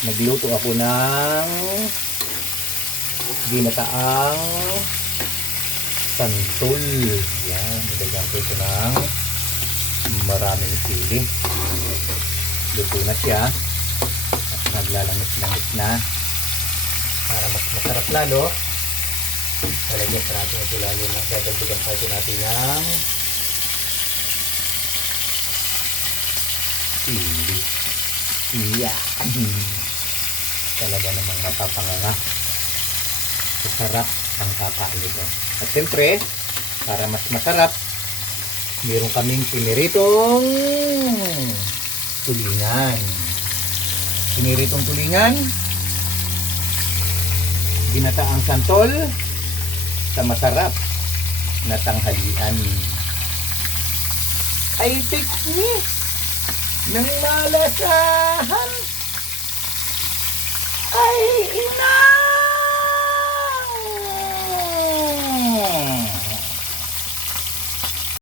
Nagluto ako ng ginataang santol. Yan, nilagyan ko ito ng maraming sili. Luto na siya at naglalangis-langis na para mas masarap lalo. Talagyan pa natin ito lalo na dadagdagan pa ito natin ng sili. Yeah. Talaga namang mapapanganga. Masarap ang kakain ito. At siyempre, para mas masarap, meron kaming piniritong tulingan. Piniritong tulingan, ginataang santol sa masarap na tanghalian. Ay, take me ng malasahan.